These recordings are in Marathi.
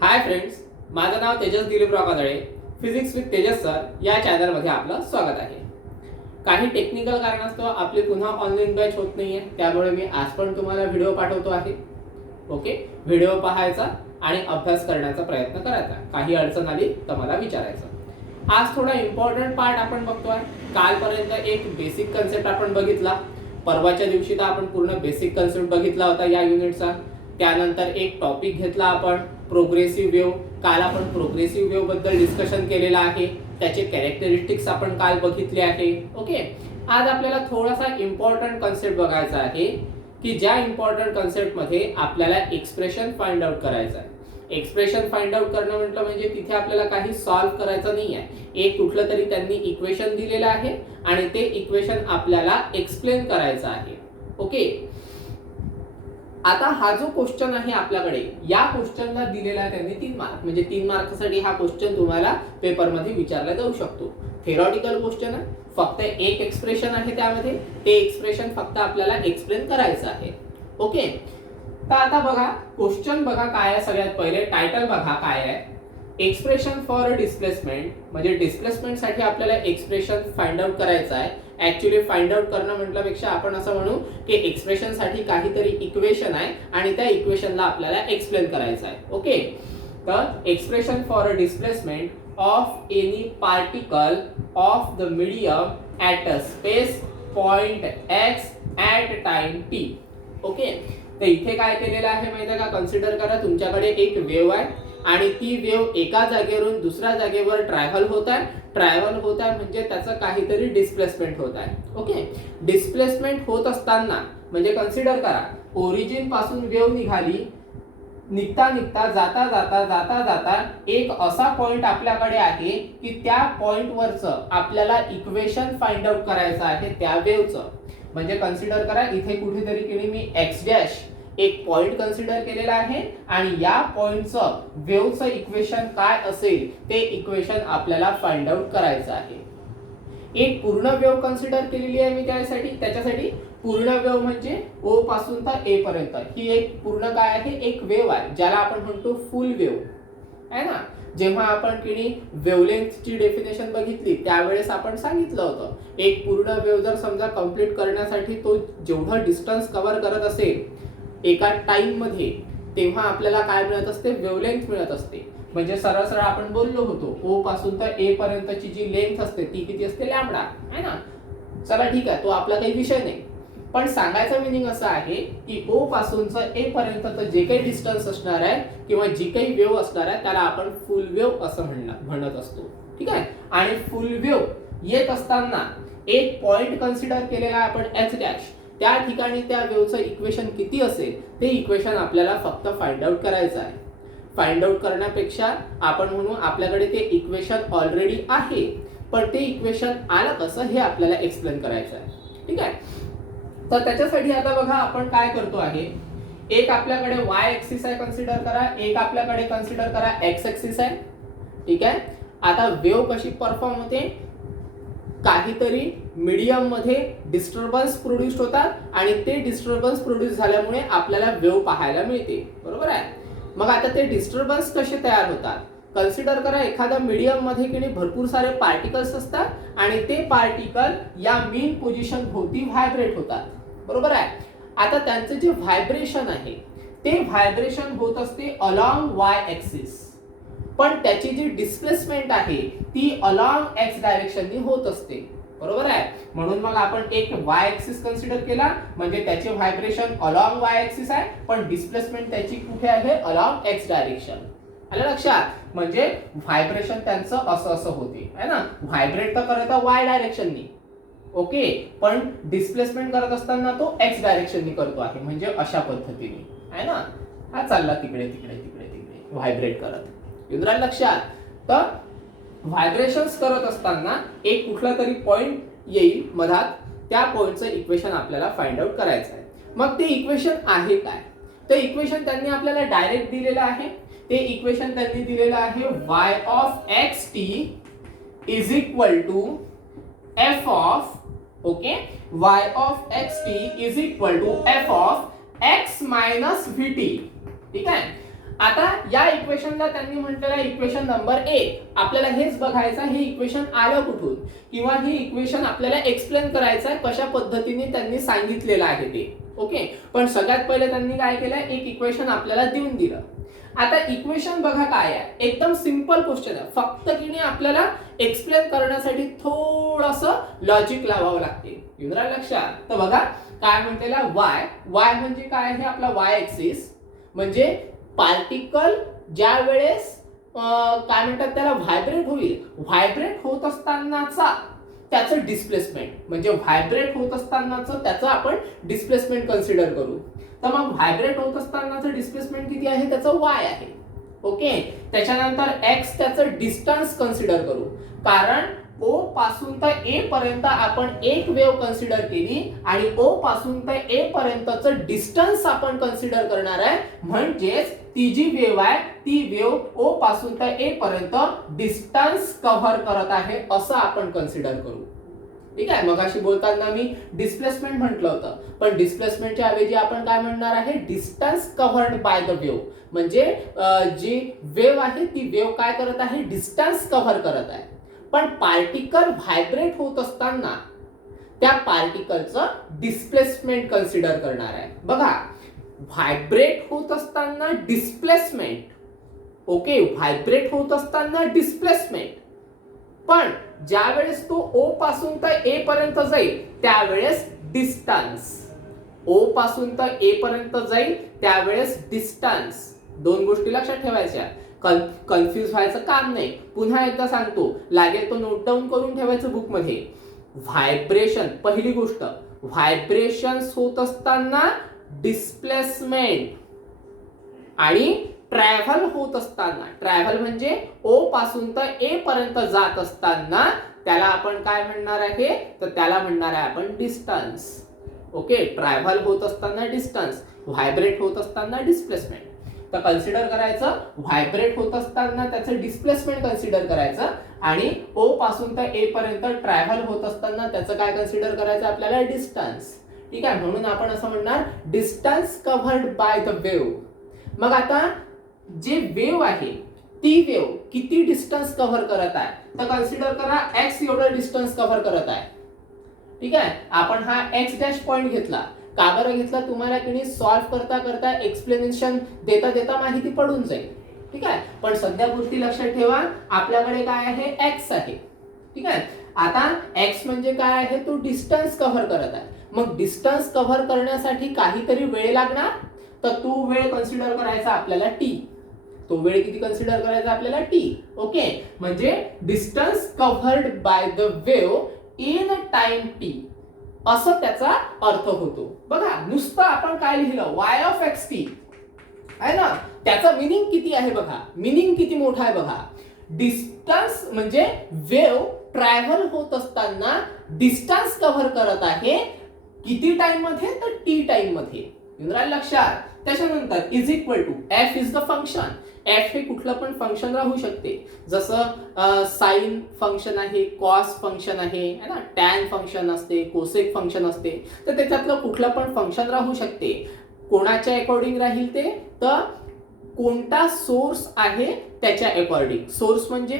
हाय फ्रेंड्स, माझं नाव Tejas Dilipraw Kajale. Physics with Tejas sir या चॅनलमध्ये आपलं स्वागत आहे. काही टेक्निकल कारणास्तव आपली पुन्हा ऑनलाईन बॅच होत नाहीये, त्यामुळे मी आज पण तुम्हाला व्हिडिओ पाठवतो आहे. ओके, व्हिडिओ पाहायचा आणि अभ्यास करण्याचा प्रयत्न करायचा. काही अडचण आली तर मला विचारायचं. आज थोडा इम्पॉर्टंट पार्ट आपण बघतोय. कालपर्यंत एक बेसिक कन्सेप्ट आपण बघितला. परवाच्या दिवशी तर आपण पूर्ण बेसिक कन्सेप्ट बघितला होता या युनिटचा. त्यानंतर एक टॉपिक घेतला आपण प्रोग्रेसिव्ह वेव्ह. काल आपण प्रोग्रेसिव्ह वेव्ह बद्दल डिस्कशन केलेलं आहे. त्याचे कॅरेक्टरिस्टिक्स आपण काल बघितले आहे. ओके, आज आपल्याला थोडासा इम्पॉर्टंट कन्सेप्ट बघायचा आहे की ज्या इम्पॉर्टंट कन्सेप्टमध्ये आपल्याला एक्सप्रेशन फाइंड आउट करायचं आहे. एक्सप्रेशन फाइंड आउट करणं म्हटलं म्हणजे तिथे आपल्याला काही सॉल्व्ह करायचं नाही आहे. एक कुठलं तरी त्यांनी इक्वेशन दिलेलं आहे आणि ते इक्वेशन आपल्याला एक्सप्लेन करायचं आहे. ओके, आता हा जो क्वेश्चन आहे आपल्याकडे, या क्वेश्चनला दिलेला आहे त्यांनी 3 मार्क. म्हणजे 3 मार्कसाठी हा क्वेश्चन तुम्हाला पेपरमध्ये विचारला जाऊ शकतो. थेरॉटिकल क्वेश्चन आहे, फक्त एक एक्सप्रेशन आहे त्यामध्ये. ते एक्सप्रेशन फक्त आपल्याला एक्सप्लेन करायचं आहे. ओके, तर आता बघा क्वेश्चन बघा काय आहे. सगळ्यात पहिले टायटल बघा काय आहे. एक्सप्रेशन फॉर डिस्प्लेसमेंट, म्हणजे डिस्प्लेसमेंटसाठी आपल्याला एक्सप्रेशन फाइंड आउट करायचं आहे. ऍक्च्युली फाइंड आउट करणं म्हटल्यापेक्षा आपण असं म्हणू की एक्सप्रेशनसाठी काहीतरी इक्वेशन आहे आणि त्या इक्वेशनला आपल्याला एक्सप्लेन करायचं आहे. ओके, तर expression for a displacement of any particle of the medium at a space point x at time T. Okay, तर इथे काय केलेलं आहे माहिती आहे का. कन्सिडर करा तुमच्याकडे एक वेव्ह आहे आणि ती वेव्ह एका जागेवरून दुसऱ्या जागेवर ट्रॅव्हल होत आहे. ट्रॅव्हल होत आहे म्हणजे त्याचं काहीतरी डिस्प्लेसमेंट होत आहे. ओके, डिस्प्लेसमेंट होत असताना म्हणजे कन्सिडर करा ओरिजिन पासून वेव्ह निघाली, निघता निघता जाता जाता जाता जाता एक असा पॉइंट आपल्याकडे आहे की त्या पॉइंट वरचं आपल्याला इक्वेशन फाइंड आउट करायचं आहे त्या वेव्हचं. म्हणजे कन्सिडर करा इथे कुठेतरी केली मी एक्स डॅश एक पॉइंट कन्सिडर केलेला आहे आणि या पॉइंटचं वेव्हचं इक्वेशन काय असेल ते इक्वेशन आपल्याला फाइंड आउट करायचं आहे. एक पूर्ण वेव्ह कन्सिडर केलेली आहे मी त्याच्यासाठी पूर्ण वेव्ह म्हणजे ओ पासून तर ए पर्यंत ही एक पूर्ण काय आहे, एक वेव्ह आहे ज्याला आपण म्हणतो फुल वेव्ह आहे ना. जेव्हा आपण किणी वेव्हलेंथची डेफिनेशन बघितली त्यावेळेस आपण सांगितलं होतं एक पूर्ण वेव्ह जर समजा कंप्लीट करण्यासाठी तो जेवढा डिस्टन्स कव्हर करत असेल एका टाइम मध्ये, तेव्हा आपल्याला काय मिळत असते, वेव्हलेंथ मिळत असते. म्हणजे सरळ सरळ आपण बोललो होतो ओ पासून तर ए पर्यंतची जी लेंथ असते ती किती असते, लॅम्बडा आहे ना. चला ठीक आहे, तो आपला काही विषय नाही. पण सांगायचं मिनिंग असं आहे की ओ पासूनचं ए पर्यंत जे काही डिस्टन्स असणार आहे किंवा जी काही वेव्ह असणार आहे त्याला आपण फुल वेव्ह असं म्हणत असतो. ठीक आहे, आणि फुल वेव्ह येत असताना एक पॉइंट कन्सिडर केलेला आहे आपण एच डॅश. त्या ठिकाणी त्या वेव्हचं इक्वेशन किती असेल ते इक्वेशन आपल्याला फक्त फाइंड आउट करायचं आहे. फाइंड आउट करण्यापेक्षा आपण म्हणू आपल्याकडे ते इक्वेशन ऑलरेडी आहे, पण ते इक्वेशन आलं कसं हे आपल्याला एक्सप्लेन करायचं आहे. ठीक आहे, तर त्याच्यासाठी आता बघा आपण काय करतो आहे. एक आपल्याकडे वाय ऍक्सिस आहे कन्सिडर करा, एक आपल्याकडे कन्सिडर करा एक्स ऍक्सिस आहे. ठीक आहे, आता वेव्ह कशी परफॉर्म होते, काहीतरी मीडियम मध्ये डिस्टर्बन्स प्रोड्यूस होतात आणि ते डिस्टर्बन्स प्रोड्यूस झाल्यामुळे आपल्याला वेव्ह पाहायला मिळते. बरोबर आहे. मग आता ते डिस्टर्बन्स कसे तयार होतात, कन्सिडर करा एखाद्या मीडियम मध्ये किती भरपूर सारे पार्टिकल्स असतात आणि ते पार्टिकल या मेन पोझिशन भोवती व्हायब्रेट होतात. बरोबर आहे. आता त्यांचं जे व्हायब्रेशन आहे ते व्हायब्रेशन होत असते अलॉंग वाय ऍक्सिस, पण त्याची जी डिस्प्लेसमेंट आहे ती अलॉंग एक्स डायरेक्शननी होत असते. बरोबर आहे. म्हणून मग आपण एक वाय ऍक्सिस कन्सिडर केला म्हणजे त्याचे व्हायब्रेशन अलॉंग वाय ऍक्सिस आहे, पण डिस्प्लेसमेंट त्याची कुठे आहे, अलॉंग एक्स डायरेक्शन. आलं लक्षात. म्हणजे व्हायब्रेशन त्यांचं असं होते आहे ना. व्हायब्रेट तर करत वाय डायरेक्शननी, ओके, पण डिस्प्लेसमेंट करत असताना तो एक्स डायरेक्शननी करतो आहे. म्हणजे अशा पद्धतीने आहे ना. हा चालला तिकडे तिकडे तिकडे तिकडे व्हायब्रेट करत. युद्रा लक्षात. तर व्हायब्रेशन्स करत असताना एक कुठला तरी पॉइंट येईल मधात, त्या पॉइंटचं इक्वेशन आपल्याला फाइंड आउट करायचं आहे. मग ते इक्वेशन आहे काय, ते इक्वेशन त्यांनी आपल्याला डायरेक्ट दिलेलं आहे. ते इक्वेशन त्यांनी दिलेलं आहे y of x t is equal to f of, okay, y of x t is equal to f of x minus v t. ठीक आहे. आता या इक्वेशनला त्यांनी म्हटलेलं इक्वेशन नंबर 1. आपल्याला हेच बघायचं हे इक्वेशन आलं कुठून किंवा हे इक्वेशन आपल्याला एक्सप्लेन करायचं आहे कशा पद्धतीने त्यांनी सांगितलेलं आहे ते. ओके, पण सगळ्यात पहिले त्यांनी काय केलं, एक इक्वेशन आपल्याला देऊन दिलं. आता इक्वेशन बघा काय आहे, एकदम सिंपल क्वेश्चन आहे, फक्त की नाही आपल्याला एक्सप्लेन करण्यासाठी थोडंसं लॉजिक लावावं लागते. येऊन राहिलं लक्षात? तर बघा काय म्हणतेला वाय. वाय म्हणजे काय आहे आपला वाय एक्सिस, म्हणजे पार्टिकल ज्या वेळेस काय म्हणतात त्याला व्हायब्रेट होईल, व्हायब्रेट होत असतानाचा त्याचं डिस्प्लेसमेंट, म्हणजे व्हायब्रेट होत असतानाचं त्याचं आपण डिस्प्लेसमेंट कन्सिडर करू. तर मग व्हायब्रेट होत असतानाचं डिस्प्लेसमेंट किती आहे, त्याचं वाय आहे. ओके, त्याच्यानंतर एक्स त्याचं डिस्टन्स कन्सिडर करू, कारण ओ पासून तर ए पर्यंत आपण एक वेव्ह कन्सिडर केली आणि ओ पासून तर ए पर्यंतचं डिस्टन्स आपण कन्सिडर करणार आहे, म्हणजेच ती जी वेव्ह आहे ती वेव्ह ओ पासून तर ए पर्यंत डिस्टन्स कव्हर करत आहे असं आपण कन्सिडर करू. ठीक आहे, मगाशी बोलताना मी डिस्प्लेसमेंट म्हटलं होतं, पण डिस्प्लेसमेंटच्या ऐवजी आपण काय म्हणणार आहे, distance covered by the wave, म्हणजे जी वेव्ह आहे ती वेव्ह काय करत आहे, डिस्टन्स कव्हर करत आहे. पण पार्टिकल व्हायब्रेट होत असताना त्या पार्टिकलचं डिस्प्लेसमेंट कन्सिडर करणार आहे. बघा, व्हायब्रेट होत असताना डिस्प्लेसमेंट, ओके, व्हायब्रेट होत असताना डिस्प्लेसमेंट, पण ज्या वेळेस तो ओ पासून तर ए पर्यंत जाईल त्यावेळेस डिस्टन्स, ओ पासून तर ए पर्यंत जाईल त्यावेळेस डिस्टन्स. दोन गोष्टी लक्षात ठेवायच्या, कन्फ्यूज व्हायचं काम नाही. पुन्हा एकदा सांगतो, लागेल तो नोट डाऊन करून ठेवायचं बुक मध्ये. व्हायब्रेशन, पहिली गोष्ट, व्हायब्रेशन्स होत असताना डिस्प्लेसमेंट आणि ट्रॅव्हल होत असताना, ट्रॅव्हल म्हणजे ओ पासून तर ए पर्यंत जात असताना त्याला आपण काय म्हणणार आहे, तर त्याला म्हणणार आहे आपण डिस्टन्स. ओके, ट्रॅव्हल होत असताना डिस्टन्स, व्हायब्रेट होत असताना डिस्प्लेसमेंट. तर कन्सिडर करायचं, व्हायब्रेट होत असताना त्याचं डिस्प्लेसमेंट कन्सिडर करायचं आणि ओ पासून तर ए पर्यंत ट्रॅव्हल होत असताना त्याचं काय कन्सिडर करायचं आपल्याला, डिस्टन्स. ठीक आहे, म्हणून आपण असं म्हणणार distance covered by the wave. मग आता जे वेव्ह आहे ती वेव्ह किती डिस्टन्स कव्हर करत आहे, तर कन्सिडर करा एक्स एवढं डिस्टन्स कव्हर करत आहे. ठीक आहे, आपण हा एक्स डॅश पॉइंट घेतला. का बरं घेतला, तुम्हाला की सॉल्व्ह करता करता एक्सप्लेनेशन देता देता माहिती पडून जाईल. ठीक आहे, पण सध्या गोष्टी लक्षात ठेवा, आपल्याकडे काय आहे, एक्स आहे. ठीक आहे, आता एक्स म्हणजे काय आहे, तो डिस्टन्स कव्हर करत आहे. मग डिस्टन्स कव्हर करण्यासाठी काहीतरी वेळ लागणार, तर तो वेळ कन्सिडर करायचा आपल्याला टी. तो वेळ किती कन्सिडर करायचा आपल्याला, टी. ओके, म्हणजे distance covered by the wave in time T, असं त्याचा अर्थ होतो. बघा, नुसतं आपण काय लिहिलं, वाय ऑफ एक्स टी आहे ना, त्याचा मिनिंग किती आहे बघा, मिनिंग किती मोठा आहे बघा. डिस्टन्स म्हणजे वेव्ह ट्रॅव्हल होत असताना डिस्टन्स कव्हर करत आहे किती टाइम मध्ये, तर टी टाइम मध्ये. लक्षात. त्याच्यानंतर is equal to f is the function. F हे कुठलं पण फंक्शन राहू शकते, जसं साइन फंक्शन आहे, कॉस फंक्शन आहे ना, टॅन फंक्शन असते, कोसेक फंक्शन असते, तर त्याच्यातलं कुठलं पण फंक्शन राहू शकते. कोणाच्या अकॉर्डिंग राहील ते, तर कोणता सोर्स आहे त्याच्या अकॉर्डिंग. सोर्स म्हणजे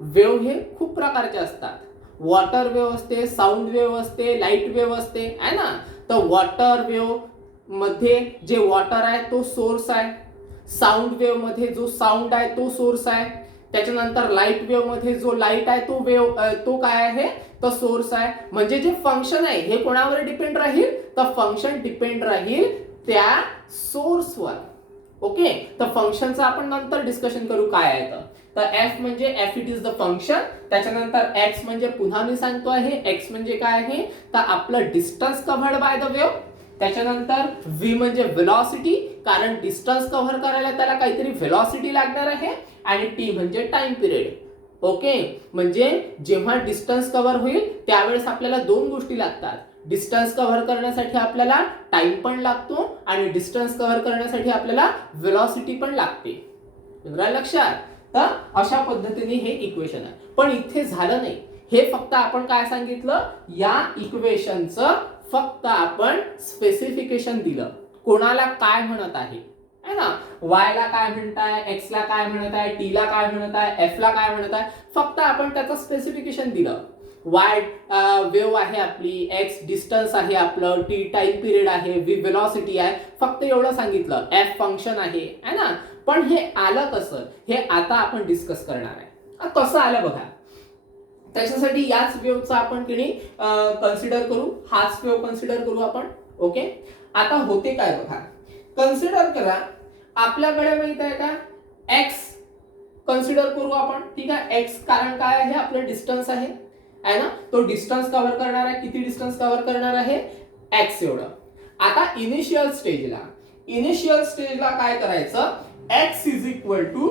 वेव्ह हे खूप प्रकारचे असतात, वॉटर वेव्ह असते, साऊंड वेव्ह असते, लाईट वेव्ह असते आहे ना. तर वॉटर वेव्ह मध्ये जे वॉटर आहे तो सोर्स आहे, साऊंड वेव्ह मध्ये जो साऊंड आहे तो सोर्स आहे, त्याच्यानंतर लाईट वेव्ह मध्ये जो लाईट आहे तो वेव्ह तो काय आहे, तर सोर्स आहे. म्हणजे जे फंक्शन आहे हे कोणावर डिपेंड राहील, तर फंक्शन डिपेंड राहील त्या सोर्सवर. ओके, तर फंक्शनचं आपण नंतर डिस्कशन करू काय आहे तर एफ म्हणजे F it is the function. त्याच्यानंतर एक्स म्हणजे पुन्हा मी सांगतो आहे, एक्स म्हणजे काय आहे, तर आपलं distance covered by the wave. त्याच्यानंतर v म्हणजे व्हेलॉसिटी, कारण डिस्टन्स कव्हर करायला त्याला काहीतरी व्हेलॉसिटी लागणार आहे. आणि t म्हणजे टाइम पिरियड. ओके, म्हणजे जेव्हा डिस्टन्स कव्हर होईल त्यावेळेस आपल्याला दोन गोष्टी लागतात. डिस्टन्स कव्हर करण्यासाठी आपल्याला टाइम पण लागतो आणि डिस्टन्स कव्हर करण्यासाठी आपल्याला व्हेलॉसिटी पण लागते. लक्षात. तर अशा पद्धतीने हे इक्वेशन आहे. पण इथे झालं नाही, हे फक्त आपण काय सांगितलं, या इक्वेशनचं फक्त आपण स्पेसिफिकेशन दिलं, कोणाला काय म्हणत आहे है ना. वाय ला काय म्हणताय, एक्स ला काय म्हणत आहे, टी ला काय म्हणत आहे, एफ ला काय म्हणत आहे, फक्त आपण त्याचं स्पेसिफिकेशन दिलं. वाय वेव्ह आहे आपली, एक्स डिस्टन्स आहे आपलं, टी टाइम पिरियड आहे, व्ही वेलॉसिटी आहे, फक्त एवढं सांगितलं. एफ फंक्शन आहे ना. पण हे आलं कसं हे आता आपण डिस्कस करणार आहे. कसं आलं बघा. त्याच्यासाठी याच वेव्हचा आपण किणी कन्सिडर करू, हाच वेव्ह कन्सिडर करू आपण. ओके. आता होते काय बघा, कन्सिडर करा आपल्याकडे माहित आहे का एक्स कन्सिडर करू आपण. ठीक आहे. एक्स कारण काय आहे, आपलं डिस्टन्स आहे ना. तो डिस्टन्स कव्हर करणार आहे. किती डिस्टन्स कव्हर करणार आहे, एक्स एवढं. आता इनिशियल स्टेजला काय करायचं, x is equal to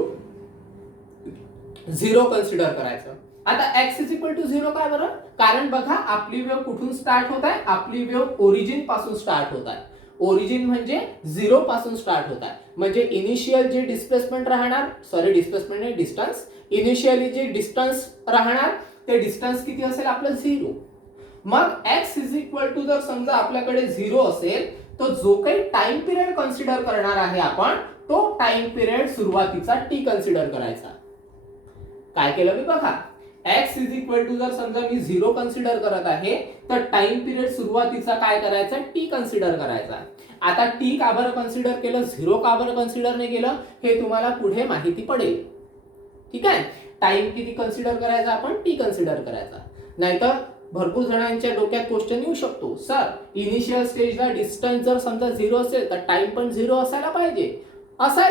0 consider करायचं. आता एक्स इज इक्वल टू 0 काय बरं, कारण बघा आपली वेव्ह कुठून स्टार्ट होत आहे, आपली वेव्ह ओरिजिन पासून स्टार्ट होत आहे. ओरिजिन म्हणजे 0 पासून स्टार्ट होत आहे. म्हणजे इनिशियल जे डिस्प्लेसमेंट राहणार, सॉरी डिस्प्लेसमेंट नाही डिस्टन्स, इनिशियली जे डिस्टन्स राहणार ते डिस्टन्स किती असेल आपलं 0. मग एक्स इज इक्वल टू जर समजा आपल्याकडे 0 असेल तर जो काही टाइम पिरियड कन्सिडर करणार आहे आपण, तो टाइम पिरियड सुरुवातीचा टी कन्सिडर करायचा. काय केलं मी बघा, एक्स इज इक्वल टू जर समजा मी 0 कन्सिडर करत आहे तर टाइम पिरियड सुरुवातीचा काय करायचा, टी कन्सिडर करायचा. आता टी का बरं कन्सिडर केलं, 0 का बरं कन्सिडर नाही केलं, हे तुम्हाला पुढे माहिती पडेल. ठीक आहे. टाइम किती कन्सिडर करायचा आपण, टी कन्सिडर करायचा. नाहीतर भरपूर जणांच्या डोक्यात क्वेश्चन येऊ शकतो, सर इनिशियल स्टेजला डिस्टन्स जर समजा 0 असेल तर टाइम पण 0 असायला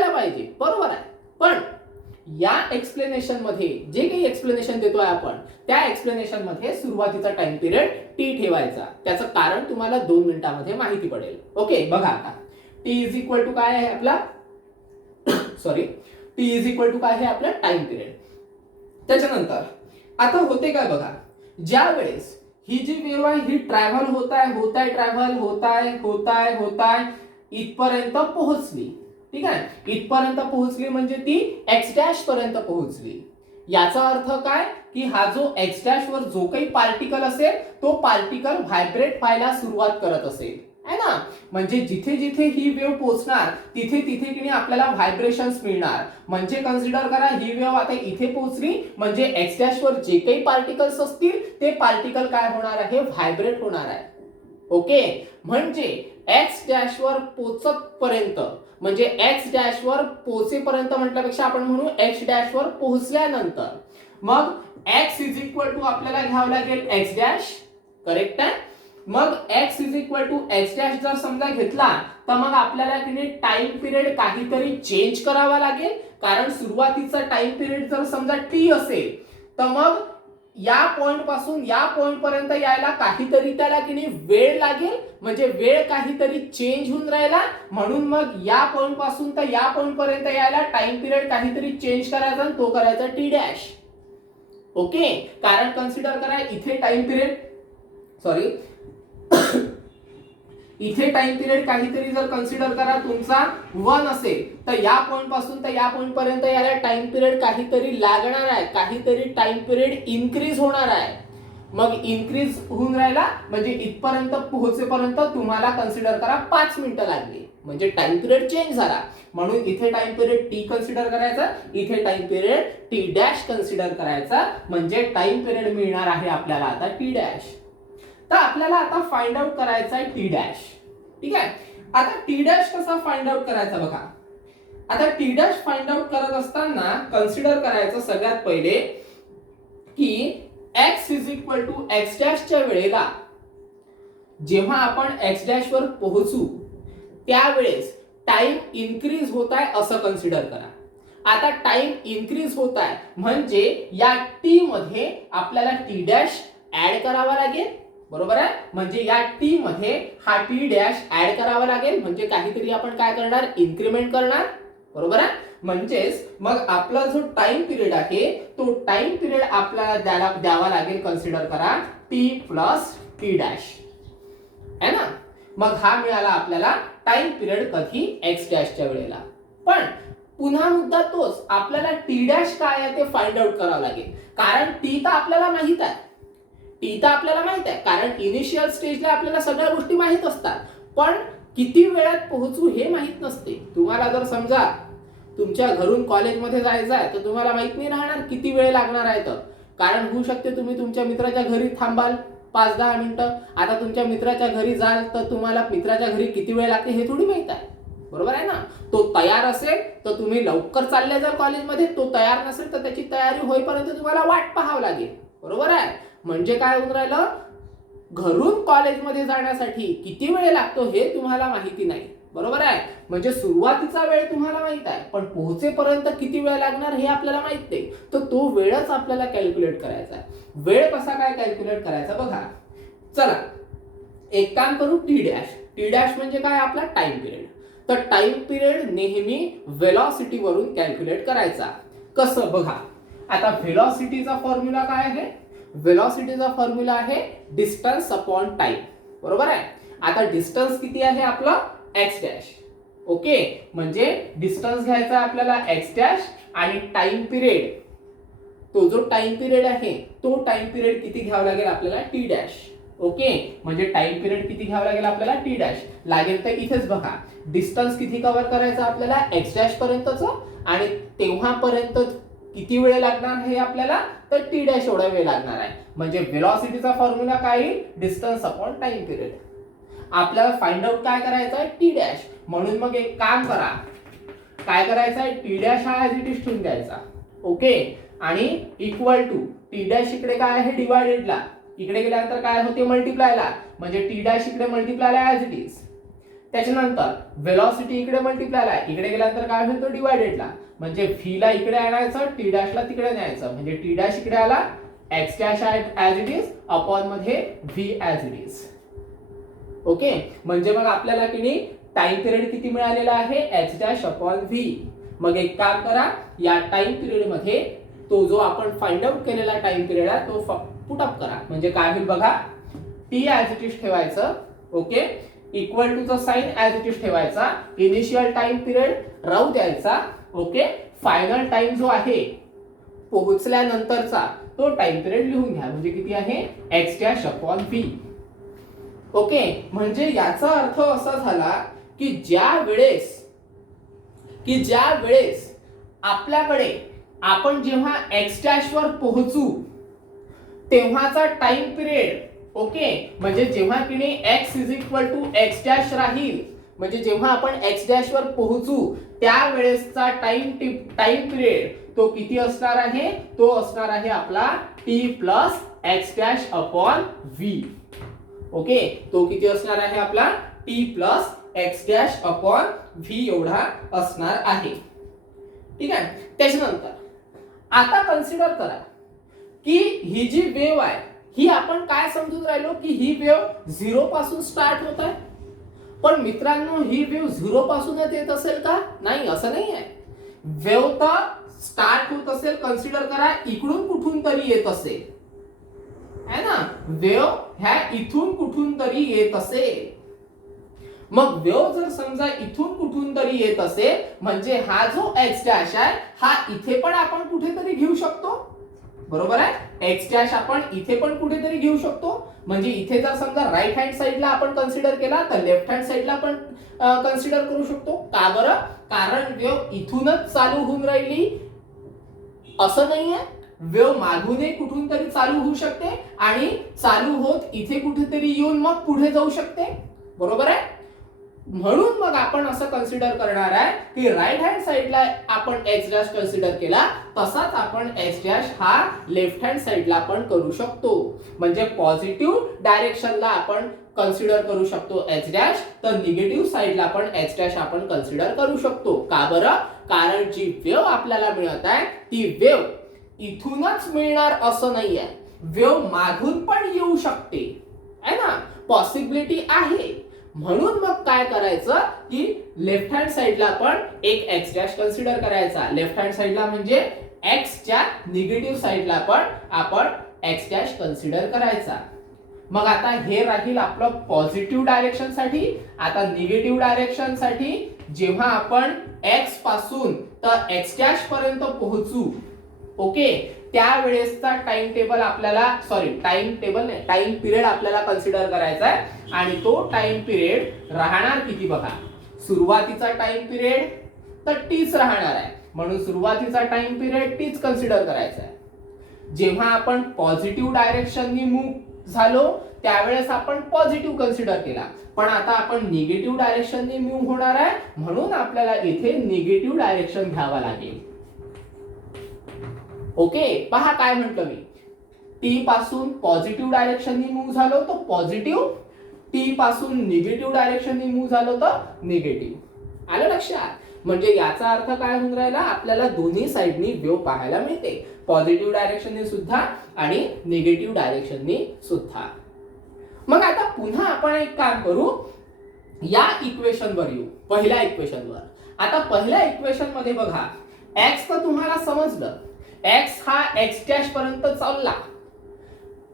पाहिजे. बरोबर आहे. पण या एक्सप्लेनेशन मध्ये जे काही एक्सप्लेनेशन देतोय आपण, त्या एक्सप्लेनेशन मध्ये सुरुवातीचा टाइम पिरियड टी ठेवायचा. त्याचं कारण तुम्हाला 2 मिनिटांमध्ये माहिती पडेल. ओके. बघा आता टी इज इक्वल टू काय आहे आपला, sorry t is equal to काय आहे आपला टाइम पिरियड. त्याच्यानंतर आता होते काय बघा, ज्या वेळेस ही जी वेव्ह आहे ही ट्रॅव्हल होत आहे इथपर्यंत पोहोचली. ठीक आहे. इथपर्यंत पोहोचली म्हणजे ती एक्स डॅश पर्यंत पोहोचली. याचा अर्थ काय की हा जो एक्स डॅश वर जो काही पार्टिकल असेल तो पार्टिकल व्हायब्रेट व्हायला सुरुवात करत असेल, है ना. म्हणजे जिथे जिथे ही वेव्ह पोहोचणार तिथे तिथे की आपल्याला व्हायब्रेशन्स मिळणार. म्हणजे कन्सिडर करा ही वेव्ह आता इथे पोहोचली म्हणजे एक्स डॅश वर जे काही पार्टिकल्स असतील ते पार्टिकल काय होणार आहे, व्हायब्रेट होणार आहे. ओके. म्हणजे एक्स डॅश वर पोहोचतपर्यंत, म्हणजे एक्स डॅश वर पोहोचेपर्यंत म्हटल्यापेक्षा आपण म्हणू एक्स डॅश वर पोहोचल्यानंतर मग एक्स इज इक्वल टू आपल्याला घ्यावं लागेल एक्स डॅश. करेक्ट आहे. मग x is equal to x dash जर समजा घेतला तर मग आपल्याला किती टाइम पिरियड काहीतरी चेंज करावा लागेल. कारण सुरुवातीचा टाइम पिरियड जर समजा टी असेल तर मग या पॉइंट पासून या पॉइंट पर्यंत यायला काहीतरी त्याला किती वेळ लागेल. म्हणजे वेळ काहीतरी चेंज होऊन राहिला म्हणून मग या पॉइंट पासून तर या पॉइंट पर्यंत यायला टाइम पिरियड काहीतरी चेंज करायचा आणि तो करायचा टी डॅश. ओके. कारण कन्सिडर करा इथे टाइम पिरियड, सॉरी इथे टाइम पिरियड काहीतरी जर कन्सिडर करा तुमचा 1 असेल तर या पॉइंट पासून तर या पॉइंट पर्यंत याला टाइम पिरियड काहीतरी लागणार आहे, काहीतरी टाइम पिरियड इन्क्रीज होणार आहे. मग इन्क्रीज होऊन राहिला म्हणजे इथपर्यंत पोहोचेपर्यंत तुम्हाला कन्सिडर करा 5 मिनिटं लागली. म्हणजे टाइम पिरियड चेंज झाला म्हणून इथे टाइम पिरियड टी कन्सिडर करायचा, इथे time period T dash consider करायचा. म्हणजे टाइम पिरियड मिळणार आहे आपल्याला आता टी डॅश. तर आपल्याला आता फाइंड आउट करायचा आहे टी डॅश. ठीक आहे. आता टी डॅश कसा फाइंड आउट करायचा बघा. आता टी डॅश फाइंड आउट करत असताना कन्सिडर करायचं सगळ्यात पहिले की x is equal to x डॅशच्या वेळेला जेव्हा आपण एक्स डॅश वर पोहोचू त्यावेळेस टाइम इन्क्रीज होत आहे असं कन्सिडर करा. आता टाइम इन्क्रीज होत आहे म्हणजे या टी मध्ये आपल्याला टी डॅश ऍड करावा लागेल. बरोबर आहे. म्हणजे या टी मध्ये हा टी डॅश ऍड करावा लागेल म्हणजे काहीतरी आपण काय करणार, इन्क्रीमेंट करणार. बरोबर आहे. म्हणजेच मग आपला जो टाइम पिरियड आहे तो टाइम पिरियड आपल्याला द्यावा लागेल. कन्सिडर करा टी प्लस टी डॅश है ना. मग हा मिळाला आपल्याला टाइम पिरियड कधी एक्स डॅशच्या वेळेला. पण पुन्हा मुद्दा तोच, आपल्याला टी डॅश काय आहे ते फाइंड आउट करावं लागेल. कारण टी तर आपल्याला माहित आहे, कारण इनिशियल स्टेजला आपल्याला सगळ्या गोष्टी माहित असतात. पण किती वेळात पोहोचू हे माहित नसते. तुम्हाला जर समजा तुमच्या घरून कॉलेजमध्ये जायचं आहे तर तुम्हाला माहित नाही राहणार किती वेळ लागणार आहे. तर कारण होऊ शकते तुम्ही तुमच्या मित्राच्या घरी थांबाल 5-10 मिनिटं. आता तुमच्या मित्राच्या घरी जाल तर तुम्हाला मित्राच्या घरी किती वेळ लागते हे थोडी माहित आहे. बरोबर आहे ना. तो तयार असेल तर तुम्ही लवकर चालले जा कॉलेजमध्ये, तो तयार नसेल तर त्याची तयारी होईपर्यंत तुम्हाला वाट पाहावं लागेल. बरोबर आहे. म्हणजे काय होऊन राहिलं, घरून कॉलेजमध्ये जाण्यासाठी किती वेळ लागतो हे तुम्हाला माहिती नाही. बरोबर आहे. म्हणजे सुरुवातीचा वेळ तुम्हाला माहित आहे पण पोहोचेपर्यंत किती वेळ लागणार हे आपल्याला माहित नाही. तर तो वेळच आपल्याला कॅल्क्युलेट करायचा आहे. वेळ कसा काय कॅल्क्युलेट करायचा बघा. चला एक काम करू. टी डॅश म्हणजे काय, आपला टाइम पिरियड. तर टाइम पिरियड नेहमी व्हेलॉसिटी वरून कॅल्क्युलेट करायचा. कसं बघा. आता व्हेलॉसिटीचा फॉर्म्युला काय आहे, व्हेलॉसिटीचा फॉर्म्युला आहे डिस्टन्स अपॉन टाइम. बरोबर आहे. आता डिस्टन्स किती आहे आपला, एक्स डॅश. ओके, म्हणजे डिस्टन्स घ्यायचा आपल्याला एक्स डॅश आणि टाइम पिरियड, तो जो टाइम पिरियड आहे तो टाइम पिरियड किती घ्यावा लागेल आपल्याला, टी डॅश. ओके, म्हणजे टाइम पिरियड किती घ्यावा लागेल आपल्याला, टी डॅश. लागेल तर इथेच बघा डिस्टन्स किती कव्हर करायचं आपल्याला, एक्स डॅश पर्यंतचं, आणि तेव्हापर्यंत किती वेळ लागणार हे आपल्याला, तर टी डॅश एवढा वेळ लागणार आहे. म्हणजे व्हेलॉसिटीचा फॉर्म्युला काय येईल, डिस्टन्स अपॉन टाइम पिरियड. आपल्याला फाइंड आउट काय करायचं आहे, टी डॅश. म्हणून मग एक काम करा, काय करायचं आहे, टी डॅश हा ऍज इट इज ठेवून द्यायचा. ओके, आणि इक्वल टू टी डॅश इकडे काय आहे डिवायडेडला, इकडे गेल्यानंतर काय होते मल्टिप्लायला, म्हणजे टी डॅश इकडे मल्टिप्लायला ऍज इट इज. त्याच्यानंतर व्हेलॉसिटी इकडे मल्टिप्लायला, इकडे गेल्यानंतर काय होतो डिवायडेडला, म्हणजे व्ही ला इकडे आणायचं, टी डॅश ला तिकडे न्यायचं, म्हणजे टी डॅश इकडे आला, x dash as it is upon मध्ये V as it is. Okay, म्हणजे मग आपल्याला किती टाइम पिरियड किती मिळालेला आहे, एक्स डॅश अपॉन व्ही. मग एक काम करा, या टाइम पिरियड मध्ये तो जो आपण फाइंड आउट केलेला टाइम पिरियड आहे तो पुट अप करा. म्हणजे काय होईल बघा, टी ऍज इट इज ठेवायचं. ओके, इक्वल टू चा साइन ऍज इट इज ठेवायचा, इनिशियल टाइम पिरियड राहू द्यायचा. ओके, फायनल टाइम जो आहे पोहोचल्यानंतरचा तो टाइम पिरियड लिहून घ्या. म्हणजे किती आहे, x dash upon V. Okay, म्हणजे याचा अर्थ असा झाला की ज्या वेळेस आपल्याकडे आपण जेव्हा एक्स डॅश वर पोहोचू तेव्हाचा टाइम पिरियड, ओके, म्हणजे जेव्हा की x is equal to x dash राहील, म्हणजे जेव्हा आपण एक्स डॅश वर पोहोचू त्यावेळेसचा टाइम पिरियड तो किती असणार आहे, तो असणार आहे आपला T plus x dash upon V. Okay, तो किती असणार आहे आपला, T plus x dash upon V एवढा असणार आहे. ठीक आहे. त्याच्यानंतर आता कन्सिडर करा की ही जी वेव्ह आहे ही आपण काय समजून राहिलो की ही वेव्ह 0 पासून स्टार्ट होत आहे. पण मित्रांनो ही वेव्ह 0 पासूनच येत असेल का, नाही, असं नाही आहे. वेव्ह तर स्टार्ट होत असेल, कन्सिडर करा इकडून कुठून तरी येत असेल, है ना. वेव्ह ह्या इथून कुठून तरी येत असेल. मग वेव्ह जर समजा इथून कुठून तरी येत असेल म्हणजे हा जो एक्स डॅश आहे हा इथे पण आपण कुठेतरी घेऊ शकतो. बरोबर आहे. एक्स डॅश आपण इथे पण कुठेतरी घेऊ शकतो. म्हणजे इथे जर समजा राईट हँड साइडला आपण कन्सिडर केला तर लेफ्ट हँड साइडला पण कन्सिडर करू शकतो. का बरं, कारण वेव्ह इथूनच चालू होऊन राहिली असं नाहीये. वेव्ह मागूनही कुठून तरी चालू होऊ शकते आणि चालू होत इथे कुठेतरी येऊन मग पुढे जाऊ शकते. बरोबर आहे. म्हणून मग आपण असं कन्सिडर करणार आहे की राईट हँड साइडला आपण एक्स डॅश कन्सिडर केला तसाच आपण एक्स डॅश हा लेफ्ट हँड साइडला पण करू शकतो. म्हणजे पॉझिटिव्ह डायरेक्शनला आपण कन्सिडर करू शकतो एक्स डॅश, तर निगेटिव्ह साइडला पण एक्स डॅश आपण कन्सिडर करू शकतो. का बरं, कारण जी वेव्ह आपल्याला मिळत आहे ती वेव्ह इथूनच मिळणार असं नाहीये. वेव्ह मागून पण येऊ शकते, है ना, पॉसिबिलिटी आहे. म्हणून मग काय करायचं की लेफ्ट हँड साइडला पण एक एक्स डॅश कन्सिडर करायचा. लेफ्ट हँड साइडला म्हणजे एक्सच्या निगेटिव्ह साइडला पण आपण एक्स डॅश कन्सिडर करायचा. मग आता हे राहील आपलं पॉझिटिव्ह डायरेक्शन साठी. आता निगेटिव्ह डायरेक्शन साठी जेव्हा आपण एक्स पासून तर एक्स डॅश पर्यंत पोहोचू, ओके, त्यावेळेसचा टाइम टेबल आपल्याला टाइम पिरियड आपल्याला कन्सिडर करायचा आहे आणि तो टाइम पिरियड राहणार किती बघा. सुरुवातीचा टाइम पिरियड तर टीच राहणार आहे, म्हणून सुरुवातीचा टाइम पिरियड टीच कन्सिडर करायचा आहे. जेव्हा आपण पॉझिटिव्ह डायरेक्शननी मूव्ह झालो त्यावेळेस आपण पॉझिटिव्ह कन्सिडर केला, पण आता आपण निगेटिव्ह डायरेक्शननी मूव्ह होणार आहे म्हणून आपल्याला इथे निगेटिव्ह डायरेक्शन घ्यावा लागेल. ओके, पहा काय म्हटलं मी. टी पासून पॉझिटिव्ह डायरेक्शननी मूव्ह झालो तर पॉझिटिव्ह, टी पासून निगेटिव्ह डायरेक्शननी मूव्ह झालो तर निगेटिव्ह. आलं लक्षात? म्हणजे याचा अर्थ काय होऊन राहिला, आपल्याला दोन्ही साइडनी वेव्ह पाहायला मिळते, पॉझिटिव्ह डायरेक्शननी सुद्धा आणि निगेटिव्ह डायरेक्शननी सुद्धा. मग आता पुन्हा आपण एक काम करू, या इक्वेशन वर येऊ, पहिल्या इक्वेशन वर. आता पहिल्या इक्वेशन मध्ये बघा, x तर तुम्हाला समजलं, x हा x डॅश पर्यंत चालला,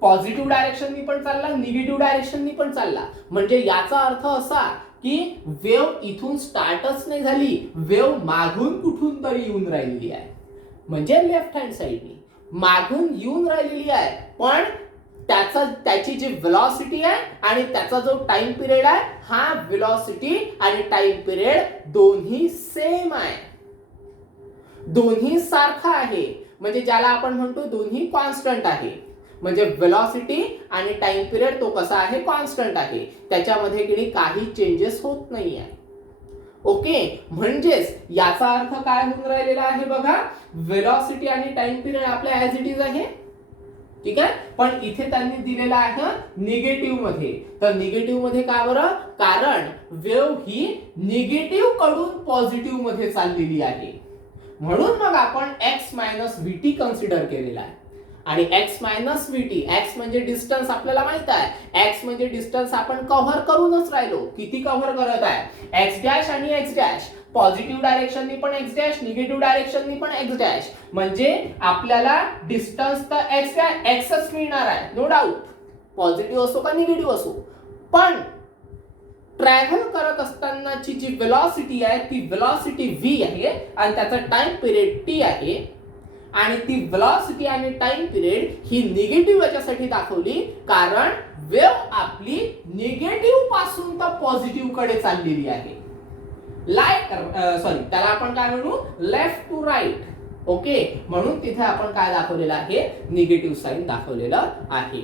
पॉझिटिव्ह डायरेक्शननी पण चालला, निगेटिव्ह डायरेक्शननी पण चालला. म्हणजे याचा अर्थ असा की वेव्ह इथून स्टार्टच नाही झाली, वेव्ह मागून कुठून तरी येऊन राहिलेली आहे, म्हणजे लेफ्ट हँड साइडनी मागून येऊन राहिलेली आहे. पण त्याची जी वेलॉसिटी आहे आणि त्याचा जो टाइम पिरियड आहे, हा वेलॉसिटी आणि टाइम पिरियड दोन्ही सेम आहे, दोन्ही सारखा आहे. म्हणजे ज्याला आपण म्हणतो दोन्ही कॉन्स्टंट आहे. म्हणजे वेलॉसिटी आणि टाइम पिरियड तो कसा आहे, कॉन्स्टंट आहे, त्याच्यामध्ये काही चेंजेस होत नाही आहे. ओके, म्हणजेच याचा अर्थ काय होऊन राहिलेला आहे बघा, वेलॉसिटी आणि टाइम पिरियड आपल्या ऍज इट इज आहे. ठीक आहे, पण इथे त्यांनी दिलेला आहे निगेटिव्ह मध्ये. तर निगेटिव्ह मध्ये का बरं, कारण वेव्ह ही निगेटिव्ह कडून पॉझिटिव्ह मध्ये चाललेली आहे, म्हणून मग आपण x मायनस vt कन्सिडर केलेला आहे. आणि x मायनस vt, x म्हणजे डिस्टन्स आपल्याला माहित आहे, x म्हणजे डिस्टन्स आपण कव्हर करूनच राहिलो. किती कव्हर करत आहे, x डॅश आणि x डॅश, पॉझिटिव्ह डायरेक्शननी पण x डॅश, निगेटिव्ह डायरेक्शननी पण x डॅश. म्हणजे आपल्याला डिस्टन्स तर xच मिळणार आहे, नो डाऊट, पॉझिटिव्ह असो का निगेटिव्ह असो. पण ट्रॅव्हल करत असतानाची जी वेलॉसिटी आहे ती वेलॉसिटी v आहे आणि त्याचा टाइम पिरियड t आहे. आणि ती वेलॉसिटी आणि टाइम पिरियड ही निगेटिव्ह याच्यासाठी दाखवली कारण वेव्ह आपली निगेटिव्ह पासून तर पॉझिटिव्ह कडे चाललेली आहे. त्याला आपण काय म्हणू, लेफ्ट टू राईट. ओके, म्हणून तिथे आपण काय दाखवलेलं आहे, निगेटिव्ह साइन दाखवलेलं आहे.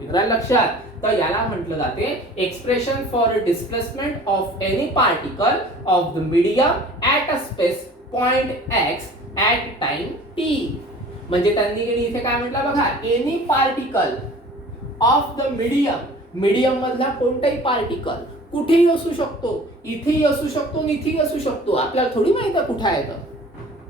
मित्रांनो लक्षात, तर याला म्हटलं जाते expression for displacement of any particle of the medium at a space point x at time t. म्हणजे त्यांनी इथे काय म्हटलं बघा, any particle of the medium मधला कोणताही पार्टिकल कुठेही असू शकतो, इथेही असू शकतो आणि इथेही असू शकतो, आपल्याला थोडी माहिती आहे कुठे आहे तर,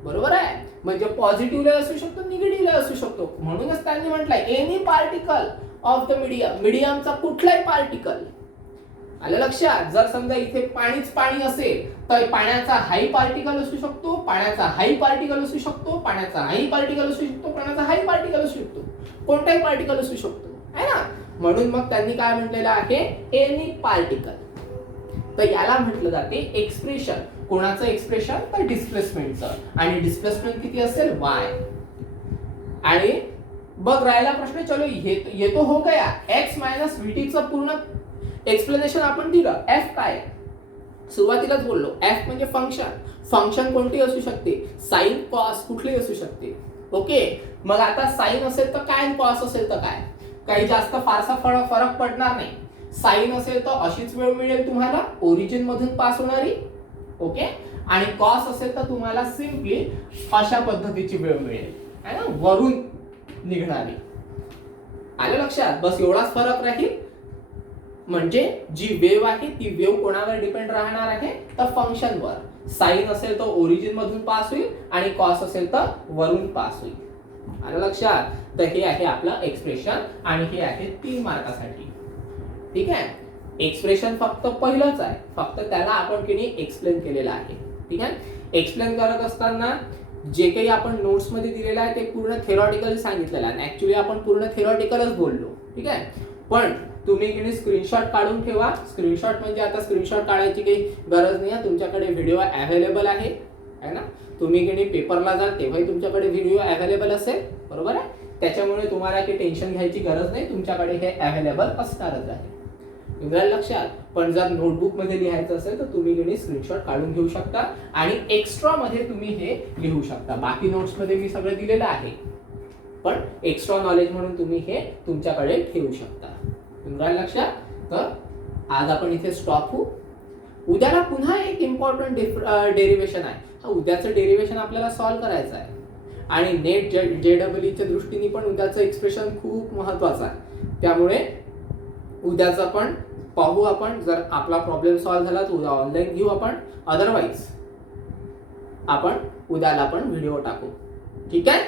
बरोबर आहे. म्हणजे पॉझिटिव्हला असू शकतो, निगेटिव्हला असू शकतो, म्हणूनच त्यांनी म्हटलंय एनी पार्टिकल ऑफ द मीडियमचा कुठलाही पार्टिकल. आलं लक्षात? जर समजा इथे पाणी असेल तर पाण्याचा हाई पार्टिकल असू शकतो, पाण्याचा हाई पार्टिकल असू शकतो, पाण्याचा हाई पार्टिकल असू शकतो, पाण्याचा हाई पार्टिकल असू शकतो, कोणताही पार्टिकल असू शकतो, है ना. म्हणून मग त्यांनी काय म्हटलेलं आहे, एनी पार्टिकल. तर याला म्हटलं जाते एक्सप्रेशन. कोणाचं एक्सप्रेशन, तर डिस्प्लेसमेंटचं. आणि डिस्प्लेसमेंट किती असेल, y. आणि बघ राहिला प्रश्न, चलो ये तो हो गया, x मायनस vt चं पूर्ण एक्सप्लेनेशन आपण दिलं. f काय, सुरुवातीलाच बोललो, f म्हणजे फंक्शन कोणती असू शकते, साइन कॉस कुठलीही असू शकते. ओके, मग आता साइन असेल तर काय, कॉस असेल तर काय, काही जास्त फारसा फरक पडणार नाही. साइन असेल तर अशीच वेळ मिळेल तुम्हाला, ओरिजिन मधून पास होणारी. ओके, आणि कॉस असेल तर तुम्हाला सिम्पली अशा पद्धतीची वेळ मिळेल, है ना, वरून निघणारी. आलं लक्षात? बस एवढाच फरक राहील. म्हणजे जी वेव्ह आहे ती वेव्ह कोणावर डिपेंड राहणार आहे, तर फंक्शनवर. साइन असेल तर ओरिजिन मधून पास होईल आणि कॉस असेल तर वरून पास होईल. आलं लक्षात? तर हे आहे आपलं एक्सप्रेशन आणि हे आहे 3 मार्कासाठी. ठीक आहे, एक्सप्रेशन फक्त पहिलंच आहे, फक्त त्याला आपण की नाही एक्सप्लेन केलेलं आहे. ठीक आहे, एक्सप्लेन करत असताना जे काही आपण नोट्स मध्ये दिलेलं आहे ते पूर्ण थेरॉटिकली सांगितलेलं आहे. ऍक्च्युली आपण पूर्ण थेरॉटिकलच बोललो. ठीक आहे, पण तुम्ही की स्क्रीनशॉट काढून ठेवा. स्क्रीनशॉट म्हणजे आता स्क्रीनशॉट काढायची काही गरज नाही आहे, तुमच्याकडे व्हिडिओ अवेलेबल आहे. आहे ना. तुम्ही की पेपरला जाल तेव्हाही तुमच्याकडे व्हिडिओ अवेलेबल असेल, बरोबर आहे. त्याच्यामुळे तुम्हाला काही टेन्शन घ्यायची गरज नाही, तुमच्याकडे हे अवेलेबल असणारच आहे. लक्षात. पण जर नोटबुकमध्ये लिहायचं असेल तर तुम्ही स्क्रीनशॉट काढून घेऊ शकता आणि एक्स्ट्रा मध्ये तुम्ही हे लिहू शकता. बाकी नोट्समध्ये मी सगळं दिलेलं आहे, पण एक्स्ट्रा नॉलेज म्हणून तुम्ही हे तुमच्याकडे ठेवू शकता. लक्षात. तर आज आपण इथे स्टॉप होऊ. उद्याला पुन्हा एक इम्पॉर्टंट डेरिव्हेशन आहे. हा उद्याचं डेरिव्हेशन आपल्याला सॉल्व्ह करायचं आहे आणि नेट JEEच्या दृष्टीने पण उद्याचं एक्सप्रेशन खूप महत्वाचं आहे. त्यामुळे उद्याचं पण पाहू आपण. जर आपला प्रॉब्लेम सॉल्व्ह झाला तर उद्या ऑनलाईन घेऊ आपण, अदरवाईज आपण उद्याला पण व्हिडिओ टाकू. ठीक आहे.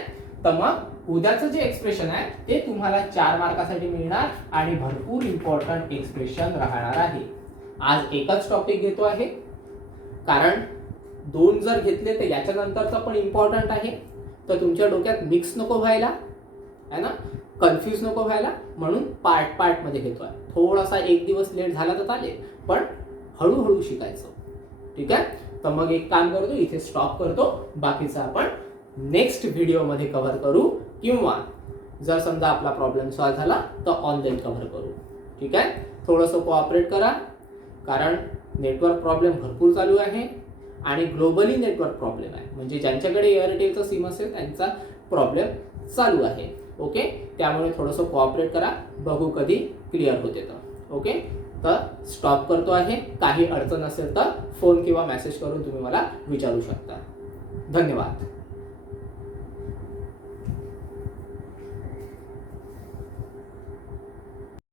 तर मग उद्याचं जे एक्सप्रेशन आहे ते तुम्हाला 4 मार्कासाठी मिळणार आणि भरपूर इम्पॉर्टंट एक्सप्रेशन राहणार आहे. आज एकच टॉपिक घेतो आहे, कारण 2 जर घेतले तर याच्यानंतरचं पण इम्पॉर्टंट आहे. तर तुमच्या डोक्यात मिक्स नको व्हायला, है ना, कन्फ्यूज नको व्हायला, म्हणून पार्ट मध्ये घेतोय. थोडासा 1 दिवस लेट झाला तर चालेल, पण हळूहळू शिकायचं. ठीक आहे. तर मग एक काम करतो, इथे स्टॉप करतो. बाकीचं आपण नेक्स्ट व्हिडिओमध्ये कव्हर करू, किंवा जर समजा आपला प्रॉब्लेम सॉल्व्ह झाला तर ऑनलाईन कव्हर करू. ठीक आहे. थोडंसं कोऑपरेट करा, कारण नेटवर्क प्रॉब्लेम भरपूर चालू आहे आणि ग्लोबली नेटवर्क प्रॉब्लेम आहे. म्हणजे ज्यांच्याकडे एअरटेलचं सिम असेल त्यांचा प्रॉब्लेम चालू आहे. ओके. त्यामुळे थोडंसं कोऑपरेट करा, बघू कधी क्लिअर होते तर. ओके. तर स्टॉप करतो आहे. काही अडचण असेल तर फोन किंवा मेसेज करून तुम्ही मला विचारू शकता. धन्यवाद.